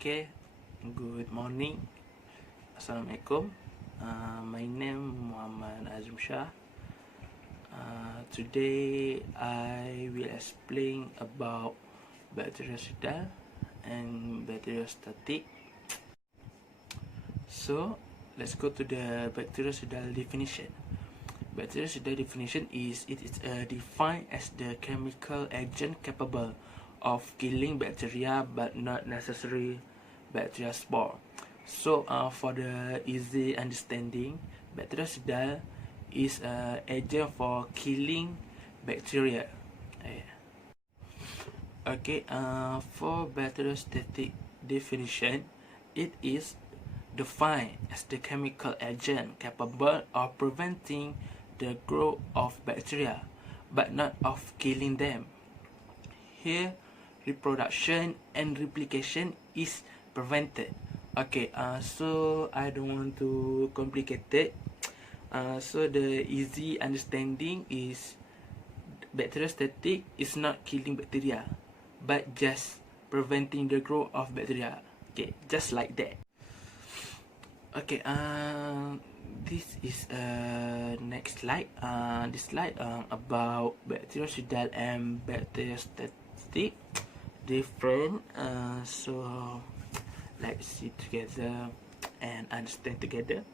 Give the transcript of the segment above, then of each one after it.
Okay, good morning. Assalamualaikum. My name Muhammad Azim Shah. Today I will explain about bactericidal and bacteriostatic. So let's go to the bactericidal definition. Bactericidal definition is defined as the chemical agent capable of killing bacteria but not necessarily bacteria spore. So for the easy understanding, bactericidal is an agent for killing bacteria. Okay, for bacteriostatic definition, it is defined as the chemical agent capable of preventing the growth of bacteria but not of killing them. Here, reproduction and replication is prevented. Okay, so I don't want to complicate it. So the easy understanding is bacteriostatic is not killing bacteria but just preventing the growth of bacteria. Okay, just like that. Okay, this is next slide. This slide about bactericidal and bacteriostatic different. So let's see together and understand together.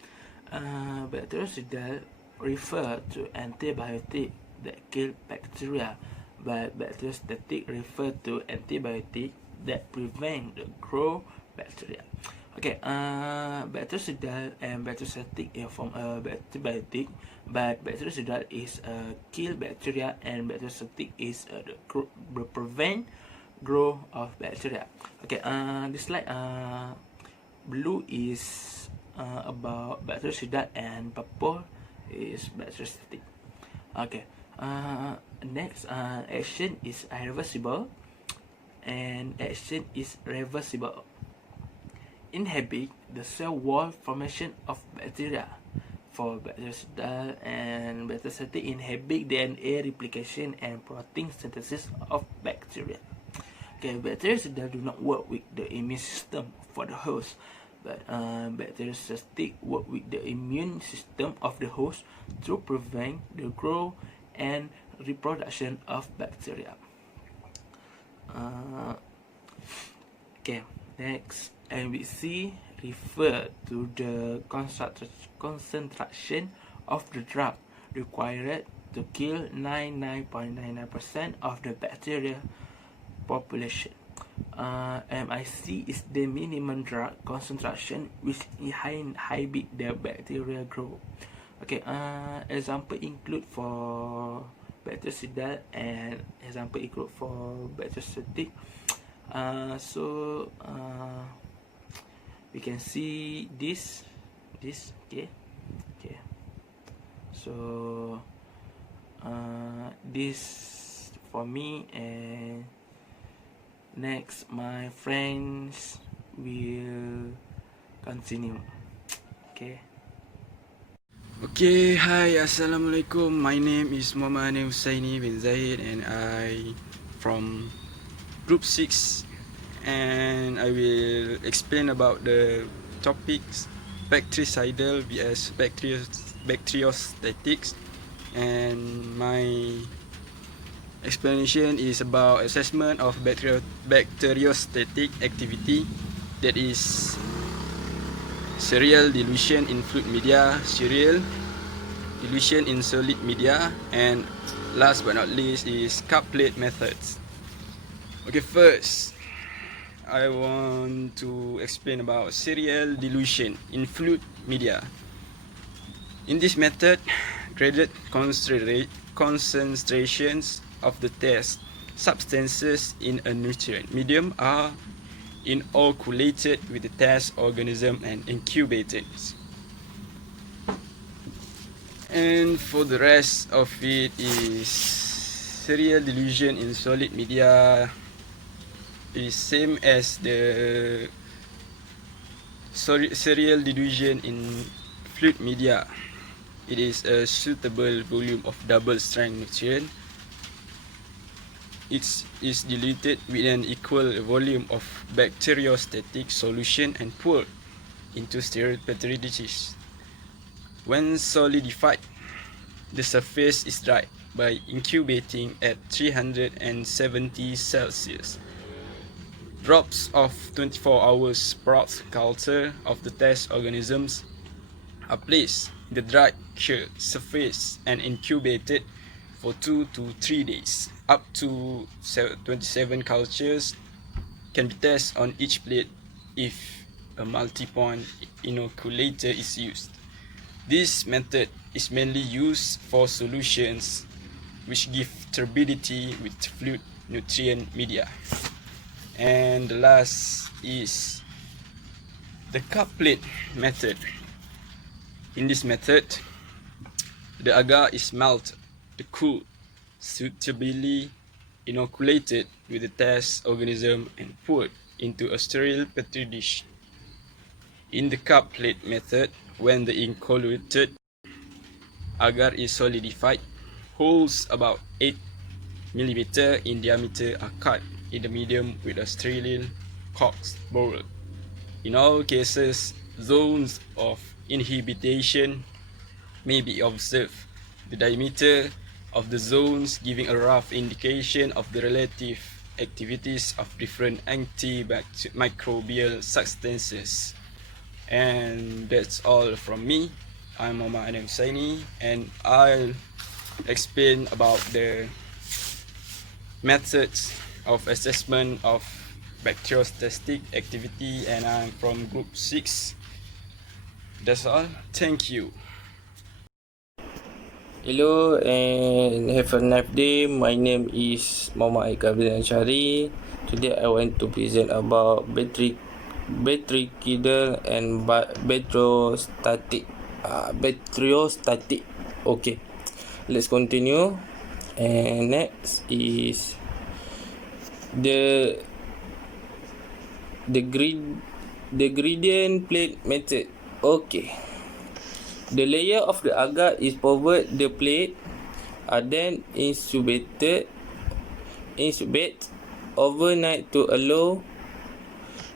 Bactericidal refer to antibiotic that kill bacteria, but bacteriostatic refer to antibiotic that prevent the growth bacteria. Okay, bactericidal and bacteriostatic form a antibiotic, but bactericidal is kill bacteria and bacteriostatic is the prevent growth of bacteria. Okay, this slide blue is about bactericidal and purple is bacteriostatic. Okay, next action is irreversible and action is reversible. Inhibit the cell wall formation of bacteria. For bactericidal and bacteriostatic inhibit DNA replication and protein synthesis of bacteria. Okay, bactericidal do not work with the immune system for the host, but bacteriostatic work with the immune system of the host to prevent the growth and reproduction of bacteria. Okay, next, MVC refer to the concentration of the drug required to kill 99.99% of the bacteria population. MIC is the minimum drug concentration which inhibit the bacteria growth. Okay, example include for bactericidal and example include for bacteriostatic. So we can see this okay. So this for me, and next my friends will continue. Okay, hi, assalamualaikum. My name is Muhammad Husaini bin Zahid and I from group 6, and I will explain about the topics bactericidal vs bacteriostatics, and my explanation is about assessment of bacteriostatic activity, that is serial dilution in fluid media, serial dilution in solid media, and last but not least is couplet methods. Okay, first I want to explain about serial dilution in fluid media. In this method, graded concentrations of the test substances in a nutrient medium are inoculated with the test organism and incubated. And for the rest of it is serial dilution in solid media is same as the serial dilution in fluid media. It is a suitable volume of double strength nutrient It is diluted with an equal volume of bacteriostatic solution and poured into sterile petri dishes. When solidified, the surface is dried by incubating at 370 Celsius. Drops of 24 hours sprout culture of the test organisms are placed in the dried cured surface and incubated for 2 to 3 days. Up to 27 cultures can be tested on each plate if a multi-point inoculator is used. This method is mainly used for solutions which give turbidity with fluid nutrient media. And the last is the cup plate method. In this method, the agar is melted, cooled, suitably inoculated with the test organism and poured into a sterile petri dish. In the cup plate method, when the inoculated agar is solidified, holes about 8 mm in diameter are cut in the medium with a sterile cork bowl. In all cases, zones of inhibition may be observed. The diameter of the zones giving a rough indication of the relative activities of different antimicrobial substances. And that's all from me. I'm Muhammad Adam Saini, and I'll explain about the methods of assessment of bacteriostatic activity, and I'm from group 6. That's all. Thank you. Hello and have a nice day. My name is Muhammad Aikal bin Anshari. Today I want to present about bactericidal and bacteriostatic. Okay, let's continue. And next is the gradient plate method. Okay. The layer of the agar is over the plate are then incubated overnight to allow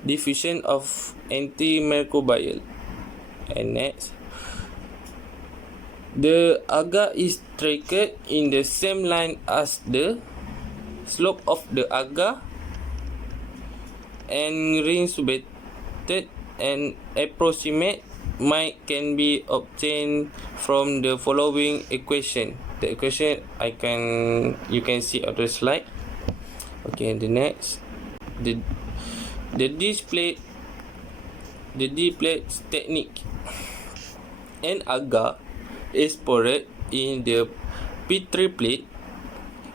diffusion of antimicrobial. And next, the agar is tracked in the same line as the slope of the agar and reincubated and approximate might can be obtained from the following equation. The equation you can see on the slide. Okay, the next, the display technique. An agar is poured in the petri plate,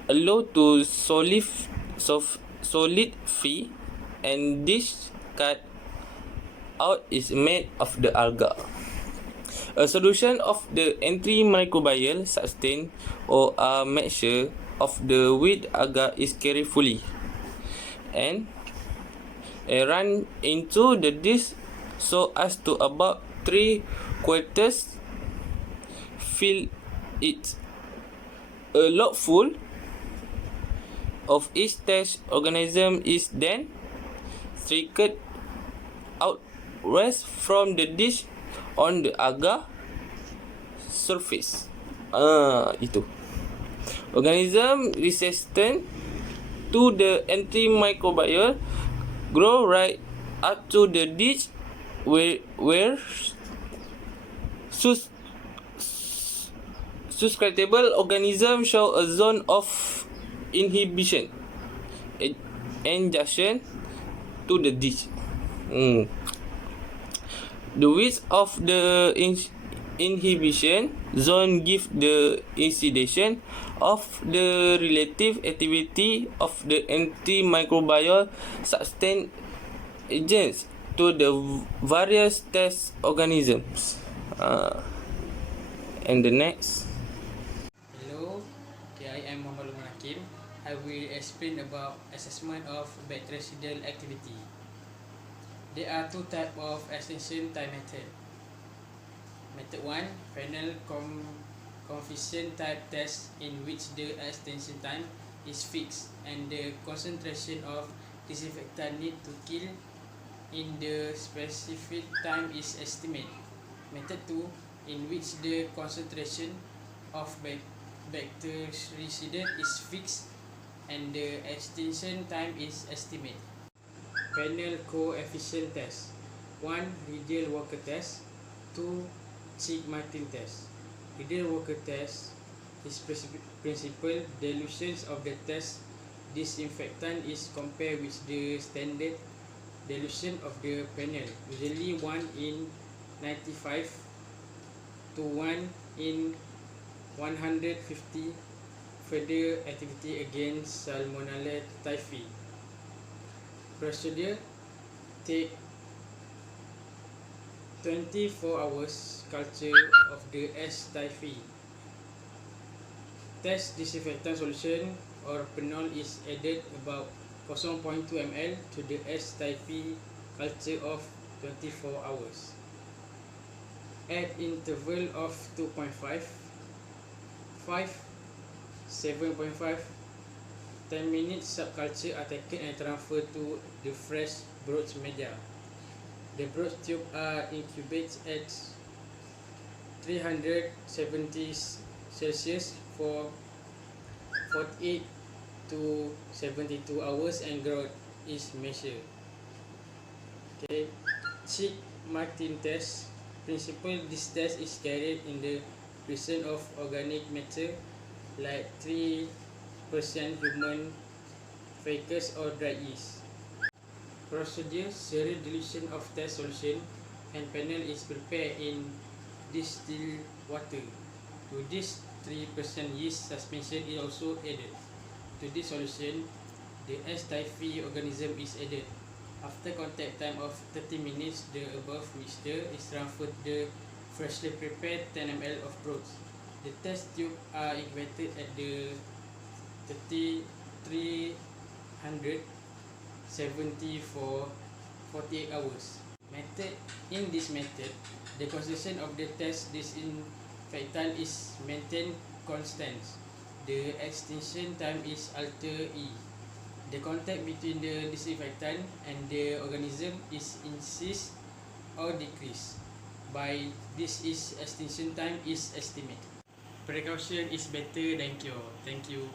allowed to solidify, and this cut out is made of the agar. A solution of the antimicrobial substance or a mixture of the with agar is carefully and run into the dish so as to about 3/4 fill it. A log full of each test organism is then trickled out rest from the dish on the agar surface. Itu. Organism resistant to the antimicrobial grow right up to the dish where susceptible organism show a zone of inhibition adjacent to the dish. The width of the inhibition zone give the indication of the relative activity of the antimicrobial substance agents to the various test organisms. And the next. Hello, I am Muhammad Hakim. I will explain about assessment of bactericidal activity. There are two types of extension time method. Method 1, final confirmation type test, in which the extension time is fixed and the concentration of disinfectant need to kill in the specific time is estimated. Method 2, in which the concentration of bactericidal is fixed and the extinction time is estimated. Panel coefficient test. 1. Radial Walker test. 2. Chick-Martin test. Radial Walker test is principal dilutions of the test disinfectant is compared with the standard dilution of the panel, usually 1 in 95 to 1 in 150. Further activity against Salmonella typhi. Procedure: take 24 hours culture of the S. typhi. Test disinfectant solution or phenol is added about 0.2 ml to the S. typhi culture of 24 hours. At interval of 2.5, 5, 7.5, 10 minutes subculture are taken and transferred to the fresh broach media. The broach tube are incubated at 370 Celsius for 48 to 72 hours and growth is measured. Okay. Chick-Martin test. Principle, this test is carried in the presence of organic matter like 3% human feces or dry yeast. Procedure: serial dilution of test solution and panel is prepared in distilled water. To this, 3% yeast suspension is also added. To this solution, the S. typhi organism is added. After contact time of 30 minutes, the above mixture is transferred to the freshly prepared 10 ml of broth. The test tube are incubated at the 370 for 48 hours. In this method, the concentration of the test disinfectant is maintained constant. The extinction time is alter E. The contact between the disinfectant and the organism is increased or decreased. By this is extinction time is estimated. Precaution is better than cure. Thank you.